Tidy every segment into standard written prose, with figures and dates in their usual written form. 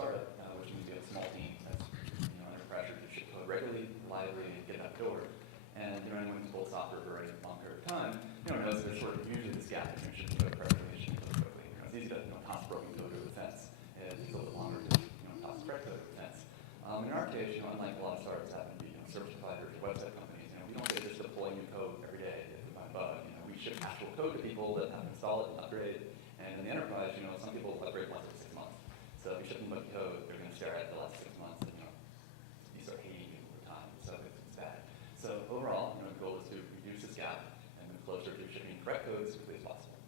startup, which means you have a small team that's under pressure to ship code regularly, reliably, and get it out the door. And anyone who's built software for a long period of time, knows there's sort of usually this gap between shipping code correctly and shipping code quickly. It's easy to toss broken code over the fence. It's a little bit longer to toss correct code over the fence. In our case, unlike a lot of startups happen to be service providers or website companies, we don't say just deploy new code every day if we find a bug. We ship actual code to people that have to install it and upgrade it. And in the enterprise, some people upgrade once every 6 months. So if you ship them a code, they're going to stare at it the last 6 months, and you start hating it over time. So it's bad. So overall, the goal is to reduce this gap and move closer to shipping correct code as quickly as possible.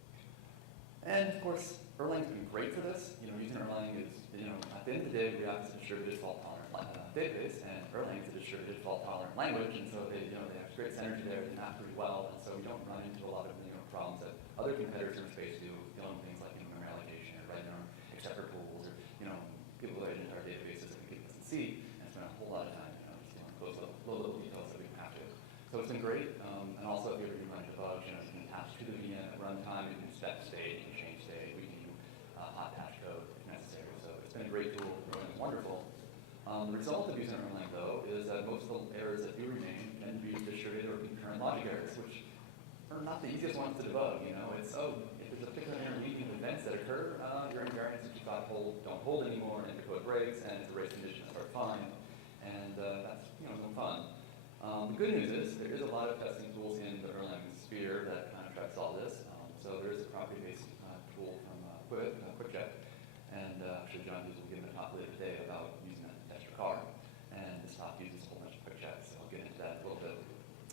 And of course, Erlang's been great for this. Using Erlang is, at the end of the day, React is a distributed fault-tolerant database, and Erlang is a distributed fault-tolerant language, and so they have great synergy there. They map pretty well, and so we don't run into a lot of problems that other competitors in the space do, dealing with things like memory allocation or writing our acceptor pools, or people who into our databases that people doesn't see, and spend a whole lot of time just dealing with those little details that we don't have to. So it's been great, and also if you ever run into bugs, you can attach to the VM at runtime, you can step state, you can change state, we can do hot patch code if necessary. So it's been a great tool, it's wonderful. The result of using Erlang, though, is that most of the errors that do remain tend to be distributed or concurrent logic errors, which are not the easiest ones to debug. It's, if there's a particular interleaving of events that occur, your invariants that you thought don't hold anymore, and the code breaks, and it's a race condition that are fine, and that's no fun. The good news is there is a lot of testing tools in the Erlang sphere that kind of tracks all this. So there is a property-based tool from QuickCheck, and actually John will give a talk later today about using that to test your car. And this talk uses a whole bunch of QuickCheck, so I'll get into that a little bit.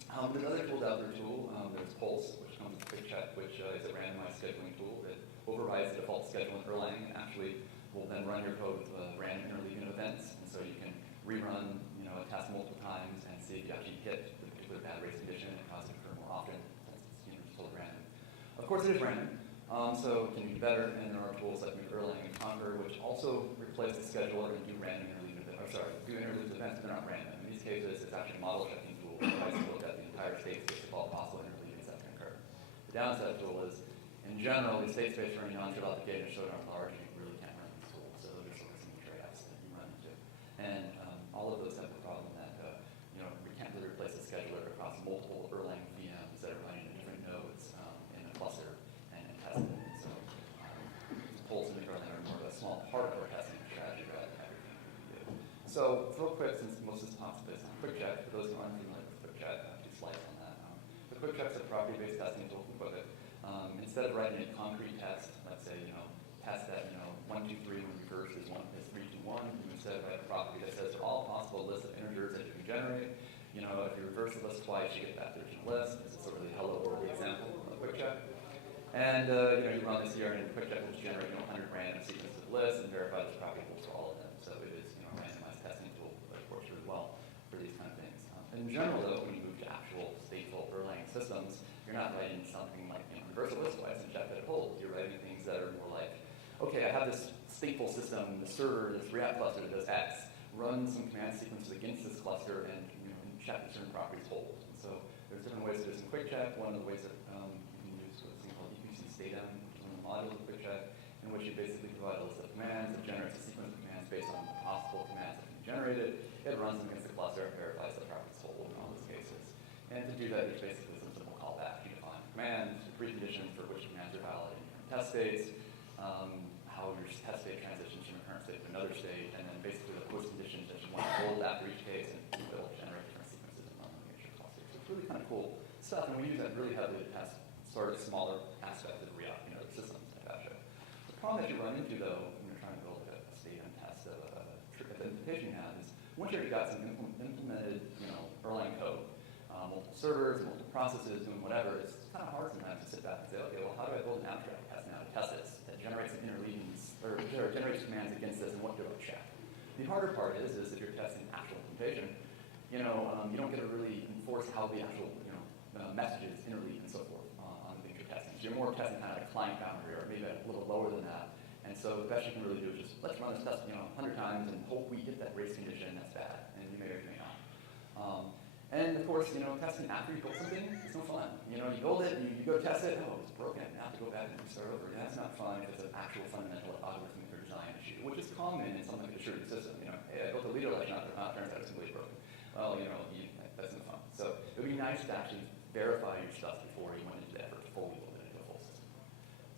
There's another tools out there tool. There's Pulse, which comes with QuickCheck, which is a randomized scheduling tool that overrides the default schedule in Erlang and actually will then run your code with random interleaving events. And so you can rerun a test multiple times and see if you actually hit the particular bad race condition and cause it to occur more often. It's just totally random. Of course, it is random, so it can be better. And there are tools like Erlang and Concuerror, which also replace the scheduler and do random interleaving events. Do interleaving events, but they're not random. In these cases, it's actually a model checking tool. It tries to look at the entire state space of all possible interleavings that can occur. The downside tool is, in general, the state space running on throughout the gate is so darn large, you really can't run these tools. So those are sort of some trade-offs that you run into. And all of those have the problem that we can't really replace the scheduler across multiple Erlang VMs that are running in different nodes in a cluster and test it. So Pulse and Erlang are more of a small part of our testing strategy rather than everything we do. So real quick, since most of this talks is on QuickCheck, for those who aren't familiar with QuickCheck, I have 2 slides on that. The QuickCheck's a property-based testing tool from QuickCheck. Instead of writing a concrete test, let's say, test that, 1, 2, 3 when reverse is 3, 2, 1, you instead write a property that says for all possible lists of integers that you can generate, if you reverse the list twice, you get that original list. This is sort of the hello world example of QuickCheck. And, you run this here, and QuickCheck will generate 100 random sequences of lists and verify this property holds for all of them. So it is, a randomized testing tool that works really well for these kind of things. In general, though, when you move to actual stateful Erlang systems, you're not writing something like reverse the list twice and check that it holds. You're writing things that are more like, okay, I have this stateful system, the server, this React cluster that does X. Run some command sequences against this cluster and check that certain properties hold. And so there's different ways to do this in QuickCheck. One of the ways that you can use what's called EQC statum, which is one of the modules of QuickCheck, in which you basically provide a list of commands that generates a sequence of commands based on the possible commands that can be generated. It runs them against the cluster and verifies that properties hold in all those cases. And to do that, there's basically some simple callback. You define commands, the preconditions for which commands are valid in different test states, how your test state transitions from your current state to another state, and then basically the post conditions that you want to hold after each case, and it will generate different sequences and run them against your cluster. So it's really kind of cool stuff, and we use that really heavily to test sort of smaller aspects of React, systems like Basho. The problem that you run into, though, when you're trying to build a state and test of a implementation you have is once you've got some implemented, Erlang code, multiple servers, multiple processes, doing whatever, it's kind of hard sometimes to sit back and say, okay, well, how do I build an abstract test now to test this that generates some interleavings, or generates commands against this, and what do I check? The harder part is if you're testing actual implementation, you don't get to really enforce how the actual, messages interleave and so forth on the things you're testing. So you're more testing kind of a client boundary, or maybe a little lower than that. And so the best you can really do is just, let's run this test, 100 times and hope we get that race condition that's bad, and you may or may not. And of course, testing after you build something, it's no fun. You build it, and you go test it, it's broken. You have to go back and start over. That's not fun if it's an actual fundamental algorithmic or design issue, which is common in something like a distributed system. Hey, I built a leader election after turns out it's completely broken. Well, that's no fun. So it would be nice to actually verify your stuff before you went into the effort to fully build it into a full system.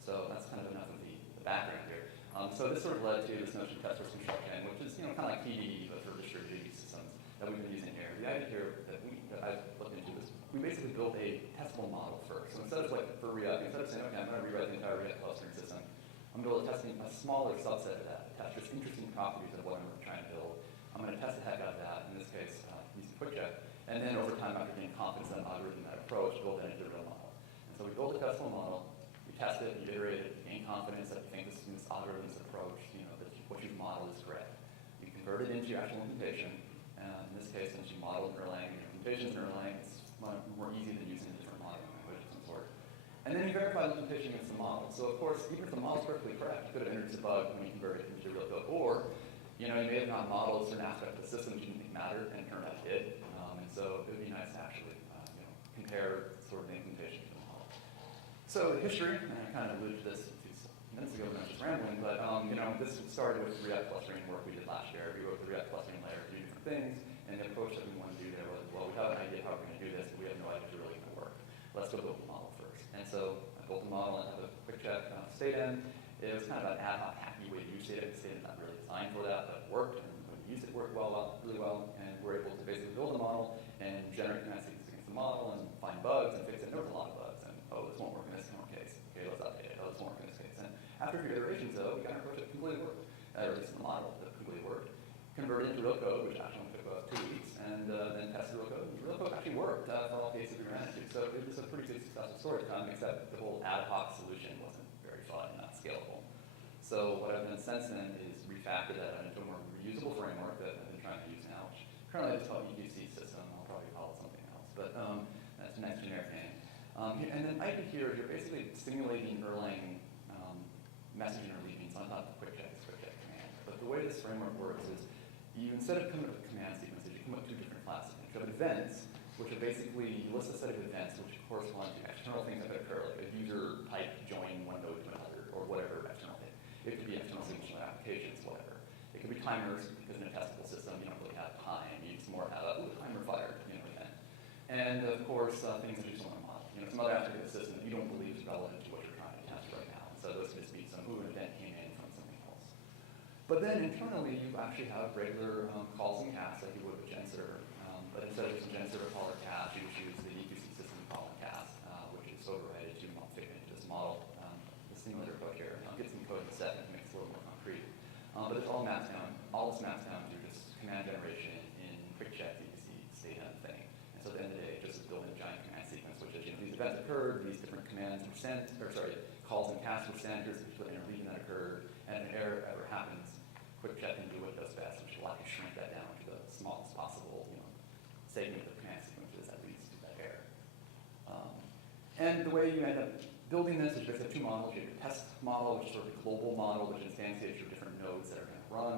So that's kind of enough of the background here. So this sort of led to this notion of test source construction, which is kind of like QuiVQ, but for distributed systems that we've been using here. The idea here that I've looked into is we basically built a testable model first. So instead of for React, instead of saying, okay, I'm going to rewrite the entire React clustering system, I'm going to test a smaller subset of that, test just interesting properties of what I'm trying to build. I'm going to test the heck out of that, in this case, using QuickCheck. And then over time, after gaining confidence in that algorithm, that approach, build that into a real model. And so we build a testable model, we test it, we iterate it, we gain confidence that we think this algorithm, this approach, that what you've modeled is correct. You convert it into your actual implementation. In this case, since you modeled in Erlang, your implementation is in Erlang, it's more easy than using a different modeling language of some sort. And then you verify the implementation against the model. So of course, even if the model is perfectly correct, you could have entered a bug when you convert it into real code. Or, you may have not modeled a certain aspect of the system you didn't think mattered, and it turned out it did. And so it would be nice to actually, compare sort of the implementation to the model. So the history, and I kind of alluded to this a few minutes ago when I was just rambling, but this started with the React clustering work we did last year. We wrote the React clustering layer to do different things, and the approach that we wanted to do there was, well, we have an idea how we're going to do this, but we have no idea if it's really going to work. Let's go build the model first. And so I built the model and have a QuickCheck state end. It was kind of an ad hoc, hacky way to use state end. State end not really designed for that, but it worked, and when we used it, worked really well, and we're able to basically build a model and generate command sequences against the model and find bugs and fix it. And there was a lot of bugs, and this won't work in this case. Okay, let's update it. This won't work in this case. And after a few iterations, though, we got an approach that completely worked, or at least in the model that completely worked. Converted into real code, which actually only took about 2 weeks, and then tested real code. And real code actually worked for all cases we ran into. So it was a pretty good successful story time, except the whole ad hoc solution wasn't very fun and not scalable. So what I've done since then is refactor that into a more reusable framework that I've been trying to use now, which currently is called EQC system. I'll probably call it something else, but that's the next generic name. And then ID here, you're basically simulating Erlang messaging or leavings on top of QuickCheck command. But the way this framework works is instead of coming up with command sequences, you come up with 2 different classes. You have events, which are basically, you list a set of events which correspond to external things that occur, like a user type join one node to another, or whatever external thing. It could be external signals from applications, whatever. It could be timers, because in a testable system, you don't really have time. You just more have a timer fired, event. And of course, things that you just want to model. Some other aspect of the system that you don't believe is relevant to what you're trying to test right now. So those could just be some an event came in from something else. But then internally, you actually have regular calls and casts like you would with GenServer. But instead of using GenServer call or cast, you just use the EQC system call and cast, which is overridden to fit into this model, the simulator code here. And I'll get some code in a second to make it a little more concrete. But it's all maps down. All this maps down to just command generation in QuickCheck, EQC state end thing. And so at the end of the day, it just is building a giant command sequence, which is these events occurred, these different commands were sent, calls and casts were sent, here's the particular interleaving that occurred, and if an error ever happens, QuickCheck can do what it does best, which will allow you to shrink that down to the smallest possible segment of the command sequences that leads to that error. And the way you end up building this is basically 2 models. You have your test model, which is sort of a global model, which instantiates your different nodes that are going to run.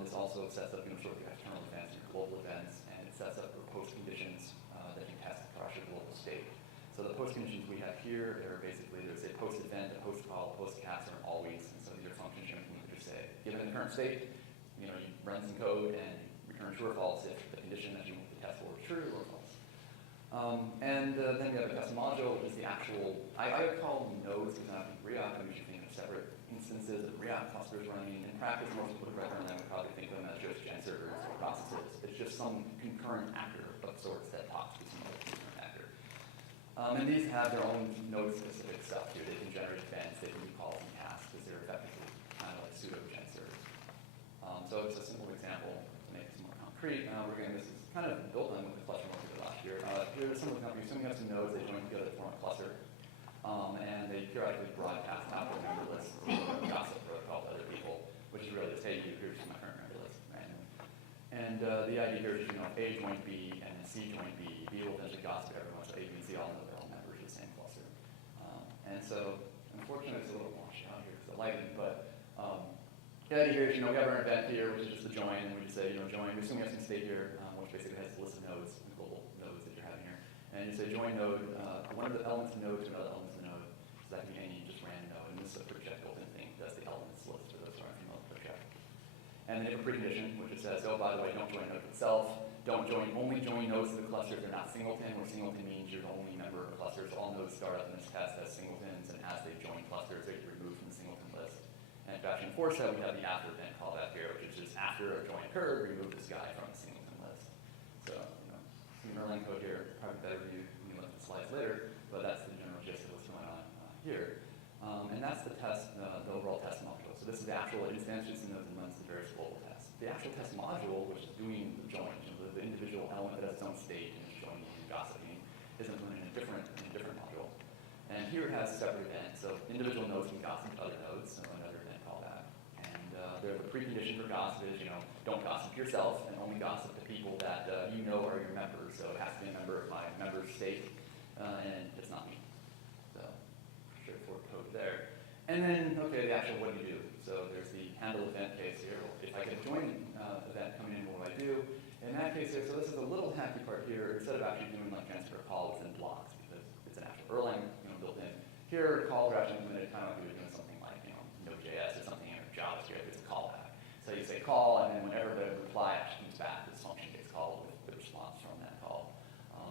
This also sets up sort of your external events, your global events, and it sets up your post conditions that you test across your global state. So the post conditions we have here, they're basically, there's a post event, a post call, a post cast are always, and so these are functions you can just say, given the current state, you run some code and return true or false if the condition that you want to test for is true or false. Then we have a test module, which is the actual, I would call them nodes because I'm React, I'm usually thinking of separate instances of React clusters running. In practice, most people would recommend them would probably think of them as just gen servers or processes. It's just some concurrent actor of sorts that talks to some other concurrent actor. And these have their own node-specific stuff here. They can generate events, they can do calls and casts because they're effectively kind of like pseudo gen servers. So it's a simple example to make this more concrete. This is kind of built on with the cluster work we did last year. Here are some of the companies. Some have some nodes, they join together to form a cluster. And they periodically broadcast out their member lists, gossip protocol to other people, which is really just, hey, here's my current member list, randomly. And the idea here is, A joined B and then C joined B. B will eventually gossip everyone, so A, B, and C all know they're all members of the same cluster. And so, unfortunately, it's a little washed out here because of the lighting, but the idea here is, we have our event here, which is just the join, and we just say, join. We assume we have some state here, which basically has a list of nodes, global nodes that you're having here. And you say join node, one of the elements of the node to another element of the node. So that can be any just random node. And this is a QuickCheck built-in thing. That's the elements list for those who aren't familiar with QuickCheck. And then you have a precondition, which it says, oh, by the way, don't join node itself. Only join nodes to the cluster if they're not singleton, where singleton means you're the only member of a cluster. So all nodes start up in this test as singletons, and as they join clusters, they get removed from the singleton list. And to actually enforce that, we have the after event callback here, which is just after a join occurred, remove this guy from the singleton list. So, some Erlang code here, probably better view when you look at the slides later, but that's the general gist of what's going on here. And that's the test, the overall test module. So this is the actual instantiates and nodes and runs the various global tests. The actual test module, which is doing the join, the individual element that has its own state and is joining and gossiping, is implemented in a different module. And here it has a separate event. So individual nodes can gossip to other nodes, so another event callback. And the precondition for gossip is, don't gossip yourself and only gossip to people that you know are your members. So it has to be a member of my member's state, and it's not me. So straightforward code there. And then, okay, the actual what do you do? So there's the handle event case here. Well, if I get a join event coming in, what do I do? In that case here, so this is a little hacky part here. Instead of actually doing like transfer call, it's in blocks because it's an actual Erlang built in. Here, calls are actually implemented kind of like we were doing something like Node.js or something in JavaScript. It's a callback. So you say call, and then whenever the reply actually comes back, this function gets called with the response from that call.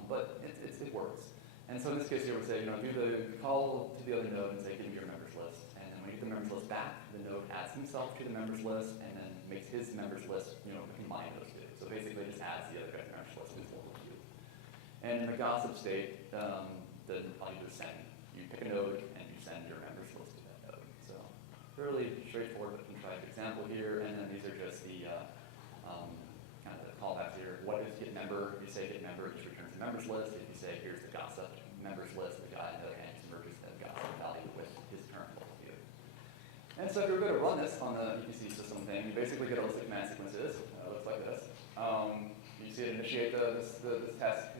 But it works. And so in this case here, we say, do the call to the other node and say, give me your members list. And then when you get the members list back, the node adds himself to the members list and then makes his members list, combine those two. So basically, it just adds the other guy's members list to his local queue. And in the gossip state, all you do is send. You pick a node and you send your members list to that node. So fairly straightforward but contrived example here. And then these are just the kind of the callbacks here. What is get member? If you say get member, it just returns the members list. If you say here's the gossip members list, the guy on the other hand just merges that gossip value with his current local queue. And so if you're going to run this on the EPC system thing, you basically get a list of command sequences. Looks like this. You see it initiate this test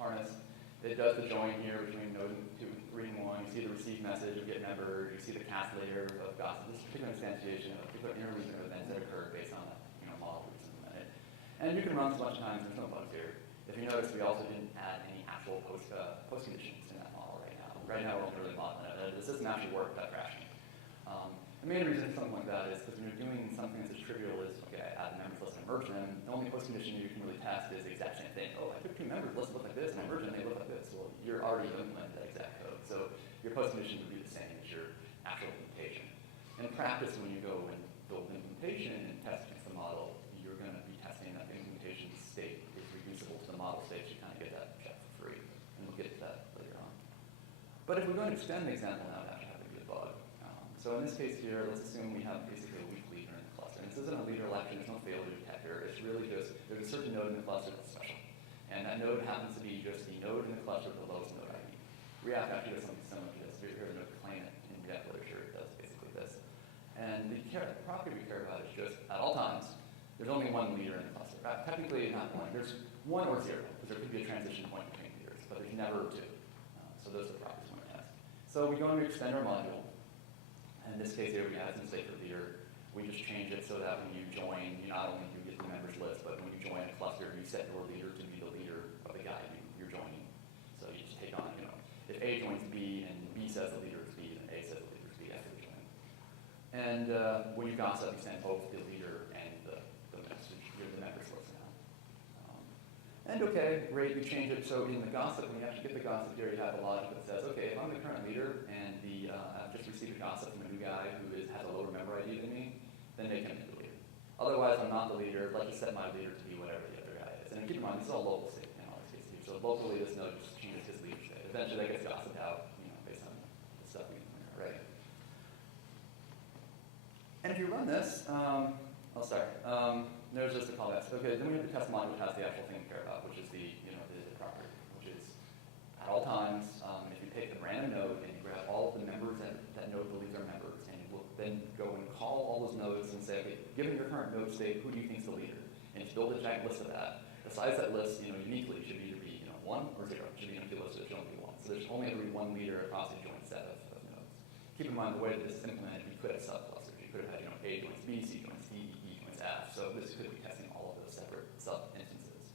harness. It does the join here between node 2, 3, and 1. You see the receive message of get member. You see the cast layer of gossip. This particular instantiation of particular interleaving events that occur based on the model we've implemented. And you can run this a bunch of times. There's no bugs here. If you notice, we also didn't add any actual post conditions in that model right now. Right now, we're only really modeling it. The system actually worked without crashing. The main reason for something like that is because when you're doing something that's as trivial as, okay, I add the members list and merge them, the only post condition you can really test is the exact same thing. Oh, I took two members, let's look like this, and I merged them, they look like this. Well, you're already implementing that exact code. So your post condition would be the same as your actual implementation. In practice, when you go and build an implementation and test against the model, you're going to be testing that the implementation state is reducible to the model state. You kind of get that check for free. And we'll get to that later on. But if we're going to extend the example now, it actually has to be a bug. So in this case here, let's assume we have basically a weak leader in the cluster. And this isn't a leader election, there's no failure detector. It's really just, there's a certain node in the cluster that's special. And that node happens to be just the node in the cluster with the lowest node ID. React actually does something similar to this. If you hear the node claim it in React literature, it does basically this. And the property we care about is just, at all times, there's only one leader in the cluster. Technically, not one. There's one or zero, because there could be a transition point between leaders, but there's never two. So those are the properties we want to test. So we go and we extend our module. In this case here, we add some state for leader. We just change it so that when you join, you not only do get the members list, but when you join a cluster, you set your leader to be the leader of the guy you're joining. So you just take on, if A joins B and B says the leader is B, then A says the leader is B after the join. And when you gossip, you send both the leader and the message, the members list now. And okay, great, we change it. So in the gossip, when you actually get the gossip here, you have a logic that says, okay, if I'm the current leader and I've just received a gossip from a new guy who has a lower member ID than me, then they can be the leader. Otherwise, I'm not the leader. Let's just set my leader to be whatever the other guy is. And keep in mind, this is all local state in all these cases. So locally, this node just changes his leader state. Eventually, that gets gossiped out, based on the stuff we can already. And if you run this, there's just a callback. Okay, then we have the test module, which has the actual thing we care about, which is the property, which is at all times, if you take the random node and you grab all of the members that node believes are members, and you will then go and call all those nodes and say, okay, given your current node state, who do you think is the leader? And you build a giant list of that. The size of that list, uniquely should either be 1 or 0. It should be an empty list, so it should only be 1. So there's only ever one leader across a joint set of nodes. Keep in mind the way that this is implemented, you could have subclusters. You could have had A joins B, C joins D, E joins F. So this could be testing all of those separate sub-instances.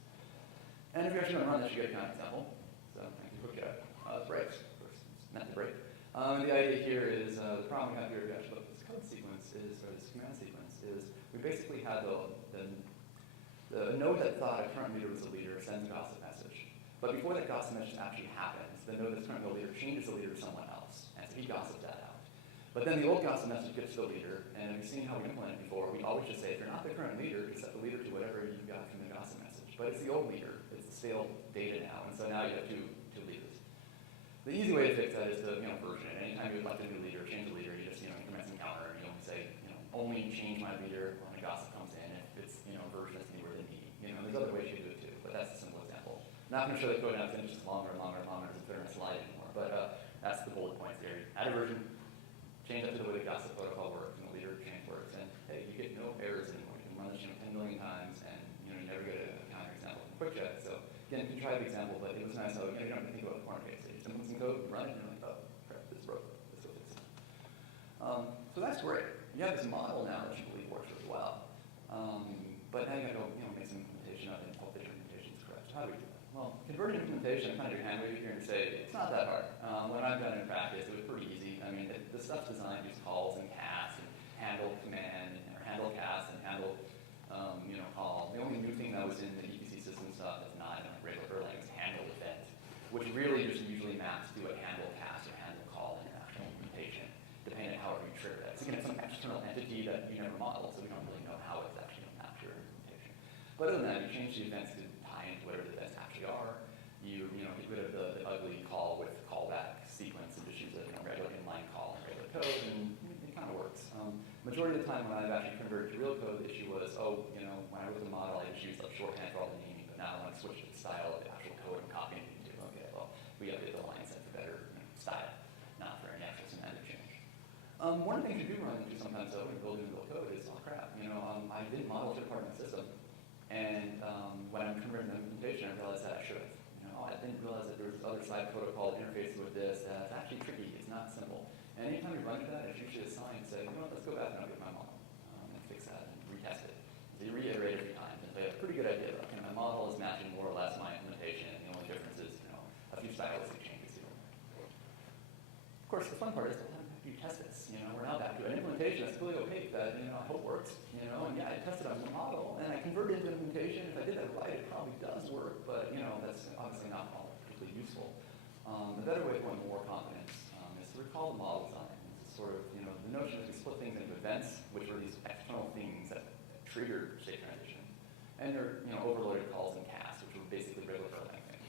And if you're actually going to run this, you get a kind of example. So thank you, QuickCheck. Breaks, of course, it's meant to break. The idea here is, the problem we have here, if you actually look at this code sequence or this command sequence is, we basically had the node that thought a current leader was the leader sends a gossip message. But before that gossip message actually happens, the node that's currently the leader changes the leader to someone else. And so he gossips that out. But then the old gossip message gets to the leader, and we've seen how we implement it before. We always just say, if you're not the current leader, you set the leader to whatever you got from the gossip message. But it's the old leader. It's the stale data now, and so now you have two leaders. The easy way to fix that is to version it. Anytime you elect a new leader, change the leader, you just increment some counter, and you only say only change my leader when a gossip comes in if it's version that's anywhere than me. There's other ways you can do it too, but that's a simple example. I'm not going to show the code now because it's just longer and longer and longer. It's better than a slide anymore. But that's the bullet points there. Add a version, change up to the way the gossip protocol works, and the leader change works, and hey, you get no errors anymore. You can run this 10 million times, and you never get a counterexample from QuickCheck. So again, you can try the example, but it was nice how you don't have to think about the corner case. You just implement some code, run it, and you're like, oh crap, this broke. Let's go fix it. So that's great. You have this model now that you believe works really well. But now you got to go make some implementation of it and hope that your implementation is correct. How do we do that? Well, converting implementation, I kind of do hand wave here and say it's not that hard. When I've done it in practice, it was pretty easy. I mean, the stuff's designed to use calls and casts and handle command or handle cast and handle call. The only new thing that was in the EPC system stuff that's not in regular Erlang is handle event, which really just usually maps to a handle cast or handle call in an actual implementation, depending on however you trigger that. So you can have some external entity that you never modeled, so we don't really know how it's actually going to map to your implementation. But other than that, you change the events to tie into whatever the events actually are. You get rid of the ugly call with callback sequence and just use a regular inline call and regular code, and it kind of works. Majority of the time when I've actually converted to real code, the issue was, when I wrote the model, I just used shorthand for all the naming, but now when I switch to the style of the actual code I'm copying it into, okay, well, we update the line set for better style, not for any actual semantic change. One of the things you do run into sometimes though when you're building real code is, oh crap, I didn't model to part of my system, and when I'm converting the implementation, I realized that I should have. I didn't realize that there was other side protocol interfacing with this. It's actually tricky. It's not simple. And anytime you run into that, it's usually a sign to say, let's go back and update my model and fix that and retest it. So you reiterate every time. And they have a pretty good idea. Like, my model is matching more or less my implementation, and the only difference is, a few stylistic changes here. Of course, the fun part is, how do you test this? We're now back to an implementation that's clearly opaque that, I hope works. And yeah, I tested on the model, and I converted it into implementation. If I did that right, it probably does work, but, that's obviously not all particularly useful. The better way to go into more confidence is to recall the model design. It's sort of, the notion is we split things into events, which are these external things that trigger state transition. And they're, overloaded calls and casts, which are basically regular Erlang things.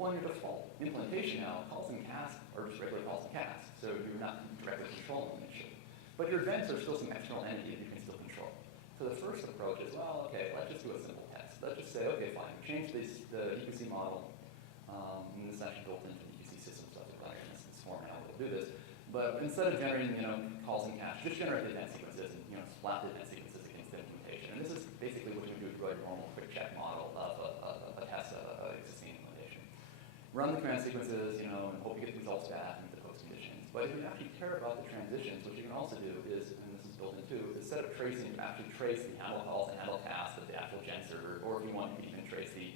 Well, in your default implementation now, calls and casts are just regular calls and casts, so you're not directly controlling the shit. But your events are still some external entity that you can still control. So the first approach is, well, okay, let's just do a simple test. Let's just say, okay, fine, we change the EPC model, and this is actually built into the EPC system, so I'm in this form now, we'll do this. But instead of generating, calls and casts, just generate the event sequences and, slap the event sequences against the implementation. And this is basically what you do to a normal QuickCheck model of a test of an existing implementation. Run the command sequences, and hope you get the results back and the post conditions. But if you actually care about the transitions, what you can also do is, and this is built into, is instead of tracing, you actually trace the handle calls and handle casts of the actual gen server, or if you want, you can even trace the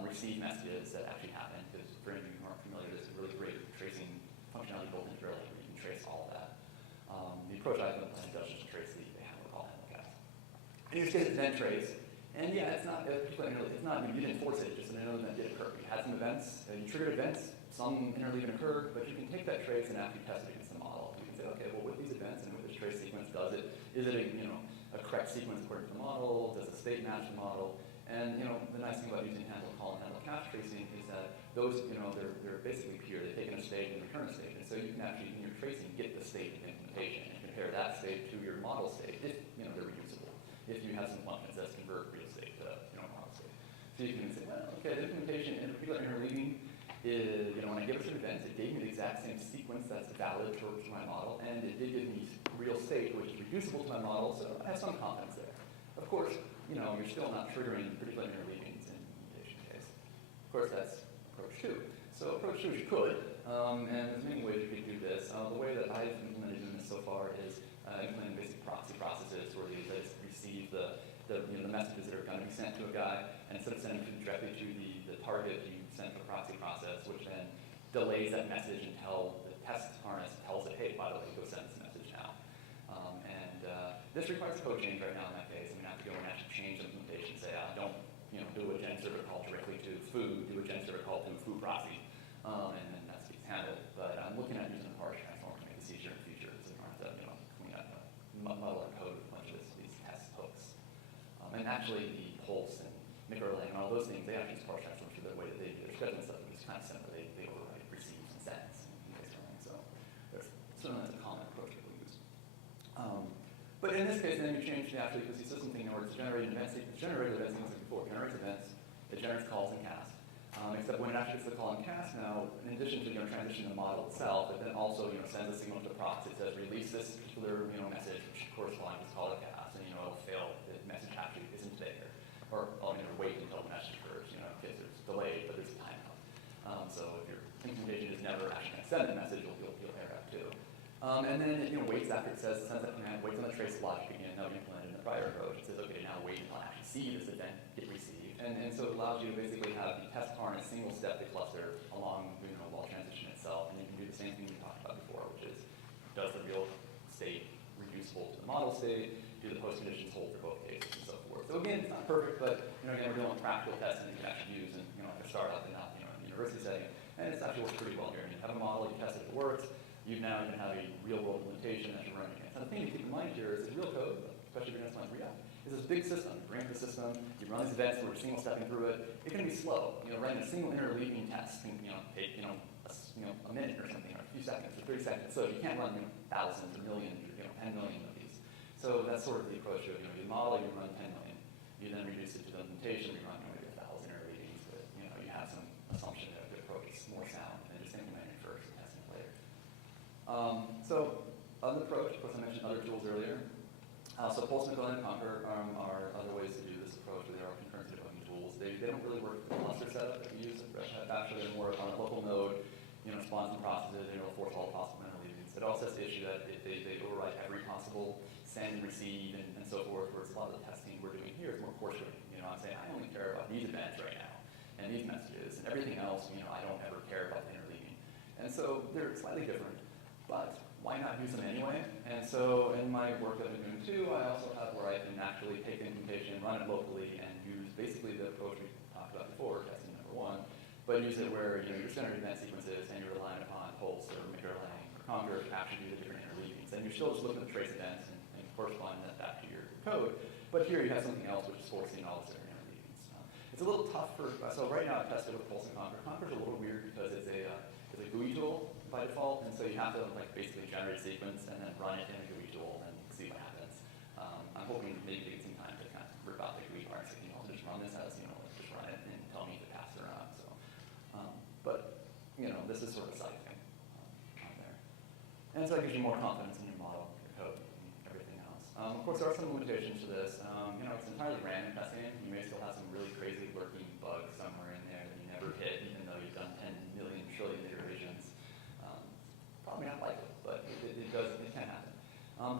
receive messages that actually happen, because for any of you who aren't familiar, there's a really great tracing functionality built into Erlang where you can trace all of that. The approach I've implemented does just trace the handle call, handle cast. And you just get the event trace, and yeah, it's not, you didn't force it, just an event did occur. You had some events, you triggered events, some interleaving occurred, but you can take that trace and actually test it against the model. You can say, okay, well, with these events and with this trace sequence, is it a correct sequence according to the model? Does the state match the model? And the nice thing about using handle call and handle cast tracing is that those, they're basically pure. They take in a state and return a state. And so you can actually, in your tracing, get the state of the implementation and compare that state to your model state if they're reusable. If you have some functions that convert real state to model state. So you can say, well, okay, the implementation and people that are interleaving is, when I give it some events, it gave me the exact same sequence that's valid for my model, and it did give me real state, which is reducible to my model, so I have some confidence there. Of course, you're still not triggering particular interleavings in the implementation case. Of course, that's approach 2. So approach 2 is you could, and there's many ways you could do this. The way that I've implemented this so far is implementing basic proxy processes where they just receive the messages that are going to be sent to a guy, and instead of sending it directly to the target, you send the proxy process, which then delays that message until the test harness tells it, hey, by the way, go send this message now. This requires a code change right now in that case. I'm going to have to go and actually change the implementation. Say, don't do a gen server call directly to food, do a gen server call to food proxy, and then that's gets handled. But I'm looking at using a parse transform to make this easier in the future, so you don't have to clean up muddle our code with a bunch of these test hooks. And actually, the Pulse and Microlang and all those things, they actually use parse transforms for the way that they do their scheduling stuff. It's kind of simple. They override receives and sends and things. So there's certainly that's a common approach that we use. But in this case, then you change the actual equals system thing in order to generate an event sequence. Generated event sequence like before. It generates events. It generates calls and casts. Except when it actually gets the call and cast now, in addition to transition the model itself, it then also sends a signal to the proxy. It says release this particular message which corresponds to this call and cast, and it'll fail. The message actually isn't there, or wait until the message occurs. In case it's delayed, but there's a timeout. So if your implementation is never actually going to send the message, you'll error out too. And then it waits after it sends that command, waits on the trace logic again that we implemented in the prior approach. It says, okay, now wait until I actually see this event get received. And so it allows you to basically have the test car in a single step to cluster along while transition itself. And you can do the same thing we talked about before, which is does the real state reducible to the model state? Do the post conditions hold for both cases and so forth? So again, it's not perfect, but again, we're doing practical testing that you can actually use in like a startup and not in a university setting. And it's actually works pretty well here. You have a model, you test it, it works. You now even have a real-world implementation that you're running against. And the thing to keep in mind here is real code, especially if you're going to implement React, is this big system. You bring up the system, you run these events where we're single-stepping through it. It can be slow. Running a single interleaving test can take a minute or something, or a few seconds, or 30 seconds. So you can't run thousands or millions, or 10 million of these. So that's sort of the approach to it. You model, you run 10 million. You then reduce it to the implementation, you run maybe 1,000 interleavings, but you have some assumption that the approach is more sound than just implementing first and testing later. So other approach, of course I mentioned other tools earlier. So Pulse, and Concuerror are other ways to do this approach where they are concurrency debugging tools. They don't really work with the cluster setup that we use at Basho. They're more on a local node, spawns and processes, force all possible interleavings. It also has the issue that they override every possible send, receive, and so forth, whereas a lot of the testing we're doing here is more coarse grained. I'm saying I only care about these events right now and these messages, and everything else, I don't ever care about the interleaving. And so they're slightly different, but why not use them anyway? And so in my work that I've been doing too, I also have where I can actually take the implementation, run it locally, and use basically the approach we talked about before, testing number one, but use it where you're generating event sequences and you're relying upon Pulse or Microlang or Concuerror to actually do the different interleavings. And you're still just looking at the trace events and corresponding that back to your code. But here you have something else which is forcing all these different interleavings. It's a little tough so right now I tested with Pulse and Concuerror. Concuerror's a little weird because it's a GUI tool by default, and so you have to basically generate a sequence and then run it in a GUI tool and see what happens. I'm hoping maybe to get some time to kind of rip out the GUI part and say, just run this as, just run it and tell me to pass it around. So, but this is sort of a side thing on there, and so that gives you more confidence in your model, your code, and everything else. Of course, there are some limitations to this. It's entirely random testing. You may still have some really crazy lurking bugs somewhere in there that you never hit, even though you've done 10 million trillion iterations. Probably not likely, but it can happen.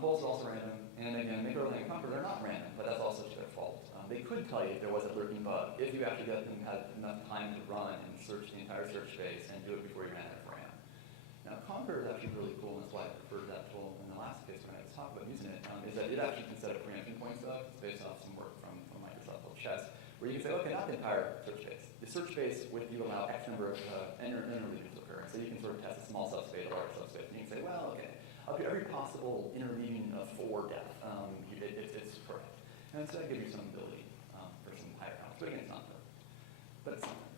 Pulse is also random, and again, Microlang and Concuerror, they're not random, but that's also to their fault. They could tell you if there was a lurking bug, if you actually had enough time to run and search the entire search space and do it before you ran out of RAM. Now, Concuerror is actually really cool, and that's why I preferred that tool in the last case when I was talking about using it, is that it actually can set up preemption point stuff. It's based off some work from Microsoft called Chess, where you can say, okay, not the entire search space. The search space, you allow X number of interleavings to occur. So you can sort of test a small subspace or a large subspace, and you can say, well, okay, up to every possible interleaving of 4 depth, it's correct. And so that gives you some ability for some higher counts. But again, it's not perfect, but it's something.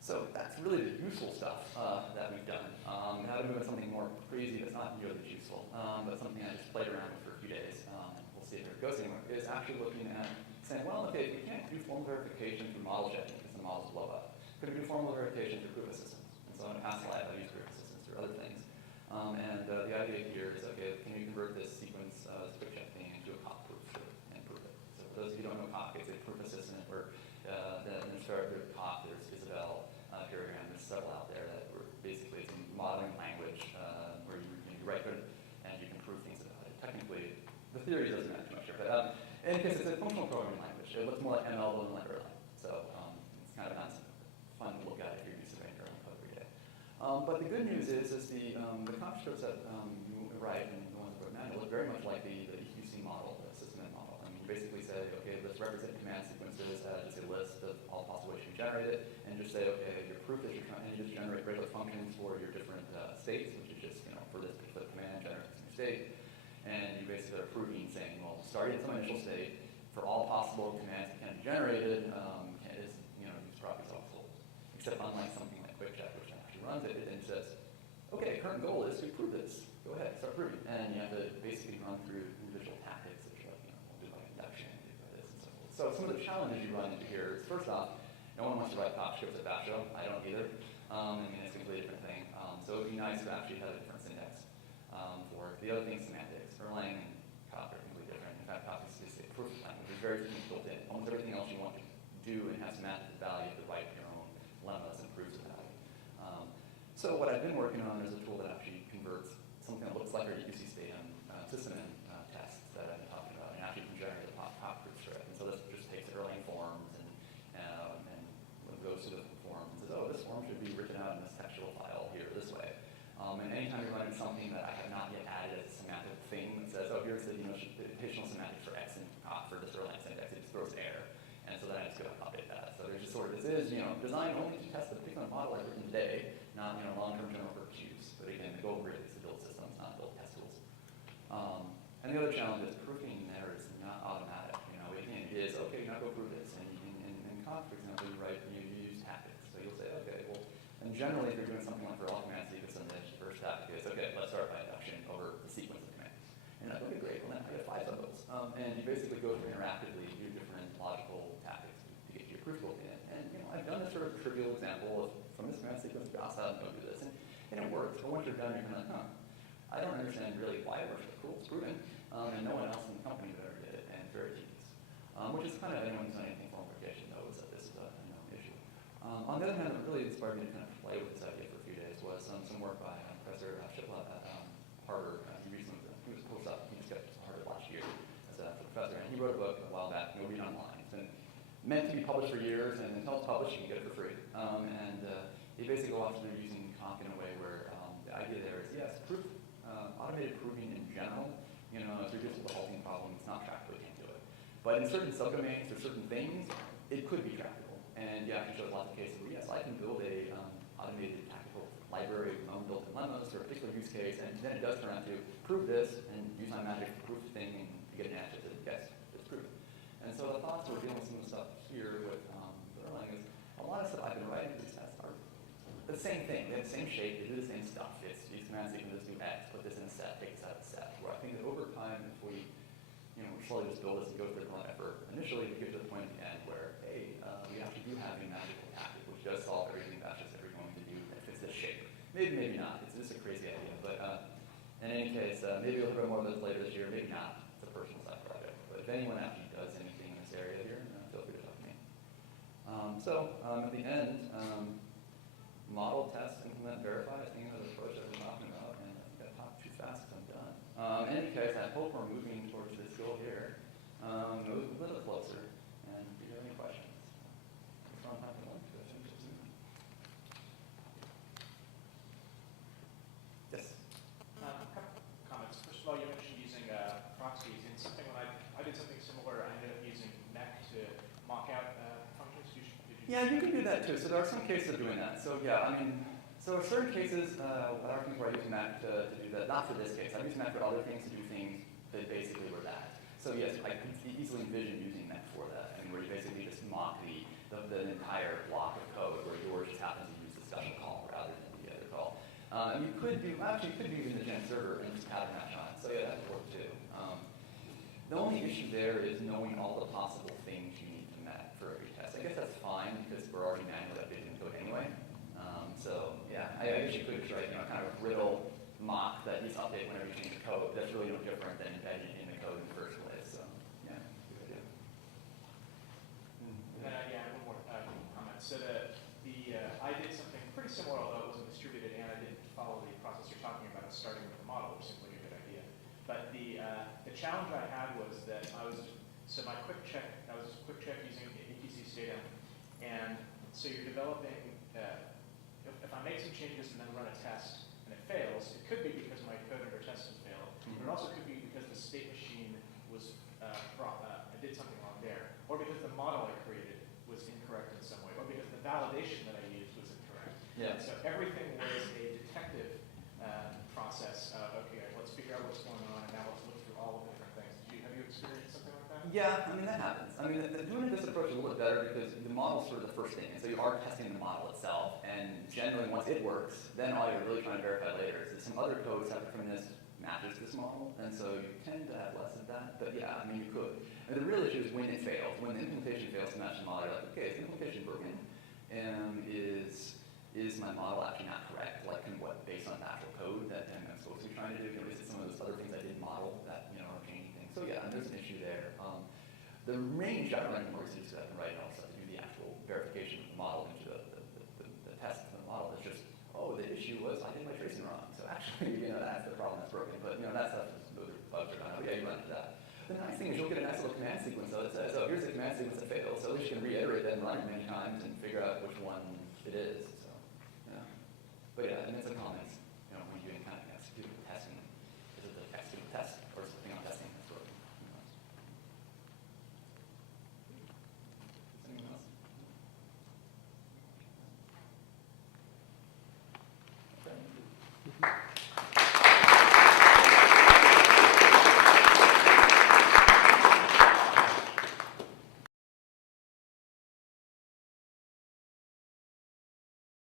So that's really the useful stuff that we've done. Now to move on something more crazy that's not nearly as useful, but something I just played around with for a few days, and we'll see if it goes anywhere, is actually looking at saying, well, okay, we can't do formal verification through model checking because the models blow up. Could we do formal verification through proof assistance? And so in a past slide, I've used proof assistance or other things. The idea here is, okay, can we convert this sequence QuickCheck thing into a cock proof and prove it? So for those of you who don't know cock, it's a proof assistant where there's cock, there's Isabel, here, and there's several out there that were basically it's a modeling language where you write code and you can prove things about it. Technically, the theory doesn't matter too much here, but in any case, it's a functional programming language. It looks more like ML than Erlang. So it's kind of fun to look at if you're used to writing your own code every day. But the good news is the constructs that you write and the ones that wrote manual look very much like the EQC model, the generate it, and just say, okay, your proof that you're trying, and you just generate regular functions for your different states, which is just, for this particular command, generate this new state. And you basically are proving, saying, well, starting at some initial state, for all possible commands that can be generated, these properties are full. Except unlike something like QuickCheck, which actually runs it, and says, okay, current goal is to prove this. Go ahead, start proving. And you have to basically run through individual tactics, which are we'll do like induction, do this, and so forth. So some of the challenges you run into here is, first off, no one wants to write pop scripts at Basho. I don't either. It's a completely different thing. So it would be nice to actually have a different syntax for it. The other thing is semantics. Erlang and Cop are completely different. In fact, Cop is just a proof language. There's very few things built in. Almost everything else you want to do and has semantic value to write your own lemmas and proves the value. So what I've been working on is a tool that actually converts something that looks like our UC system tests that I've been talking about, and actually can generate a pop proof strip. And so this just takes Erlang forms and goes to the form and says, oh, this form should be written out in this textual file here this way. And anytime you're running something that I have not yet added as a semantic thing that says, oh, here's the additional semantics for X and Cop for this Erlang syntax, it just throws error. And so then I just go and update that. So there's just sort of, this is, designed only to test the particular model I've written today, not, long-term general purpose use. But again, the goal really is to build systems, not build test tools. And the other challenge is proofing there is not automatic. It is, okay, now go prove this. And in Conc, for example, you use tactics. So you'll say, okay, well, and generally if you're doing something like for all commands, you can send the first tactic is, okay, let's start by induction over the sequence of commands. And you're like, okay, great, well then I get 5 of those. And you basically go through interactively, do different logical tactics to get your proof built in. And I've done this sort of trivial example of, from this command sequence, pass out and go do this. And it works, but once you're done, you're kind of like, I don't understand really why it works, but cool, it's proven. And no one else in the company ever did it, and it's very tedious. Which is kind of, anyone who's done anything for verification knows that this is a known issue. On the other hand, what really inspired me to kind of play with this idea for a few days was some work by Professor Shiplett at Harvard. He was a postdoc, he just got to Harvard last year as a professor, and he wrote a book a while back, You'll Read Online. It's been meant to be published for years, and until it's published, you can get it for free. He basically walks through using Conc in a way where the idea there is, yes, automated proving in general, it's reduced the halting problem, it's not tractable, you can't do it. But in certain subdomains or certain things, it could be tractable. And he actually shows lots of cases where, yes, I can build a automated tactical library with built-in lemmas for a particular use case, and then it does turn out to prove this and use my magic proof thing and get an answer that, yes, it's proven. And so the thoughts we're dealing with some of the stuff here with Erlang is a lot of stuff I've been writing for these tests are the same thing. They have the same shape, they do the same stuff. It's these commands sequences do X, put this in a set, take this out of a set. Where I think that over time, if we slowly just build this and go through the effort, initially we get to the point at the end where, hey, we actually do have a magical tactic which does solve everything that's just ever going to do that fits this shape. Maybe, maybe not. It's just a crazy idea. But in any case, maybe we'll throw more of those later this year, maybe not. It's a personal side project. But if anyone actually does anything in this area here, feel free to talk to me. At the end, model, test, implement, verify, I think is the approach that we're talking about. And I think I talked too fast because I'm done. In any case, I hope we're moving towards this goal here. Move a little closer. And do you have any questions? It's not time for lunch. Yes? A couple comments. First of all, you mentioned using proxies. And something when I did something similar, I ended up using mech to mock out functions. Yeah, you can do that too. So there are some cases of doing that. So yeah, so in certain cases, there are things where I use Mac to do that. Not for this case. I've used Mac for other things to do things that basically were that. So yes, I could easily envision using Mac for that. Where you basically just mock the entire block of code where yours just happens to use the special call rather than the other call. And you could do using the gen server and just pattern match on it. So yeah, that would work too. The only issue there is knowing all the possible things you need to map for every test. I guess that's fine because we're already manually updating the code anyway. So yeah, I guess you could write kind of a riddle mock that needs to update whenever you change the code. That's really no different than embedding in the code in the first place. So yeah, good idea. One more comment. So I did something pretty similar, although it wasn't distributed, and I didn't follow the process you're talking about of starting with the model, which seems like a good idea. But the challenge I had was that my QuickCheck, I was QuickCheck using APC everything was a detective process of, okay, let's figure out what's going on, and now let's look through all of the different things. Have you experienced something like that? Yeah, I mean, that happens. I mean, doing this approach is a little bit better because the model's sort of the first thing, and so you are testing the model itself, and generally once it works, then all you're really trying to verify later is that some other code separate from this matches this model, and so you tend to have less of that, but yeah, I mean, you could. And the real issue is when it fails. When the implementation fails to match the model, you're like, okay, is the implementation broken? Is my model actually not correct? Like, based on the actual code that I'm supposed to be trying to do? Is it some of those other things I didn't model that, are changing things? So yeah, there's an issue there. The range I recommend more is to write all stuff to do the actual verification of the model into the test of the model. It's just, oh, the issue was I did my tracing wrong. So actually, that's the problem that's broken. But that stuff is those are bugs are done. Oh yeah, you run into that. The nice thing is you'll get a nice little command sequence that says, oh, here's the command sequence that failed. So at least you can reiterate that and run it many times and figure out which one it is.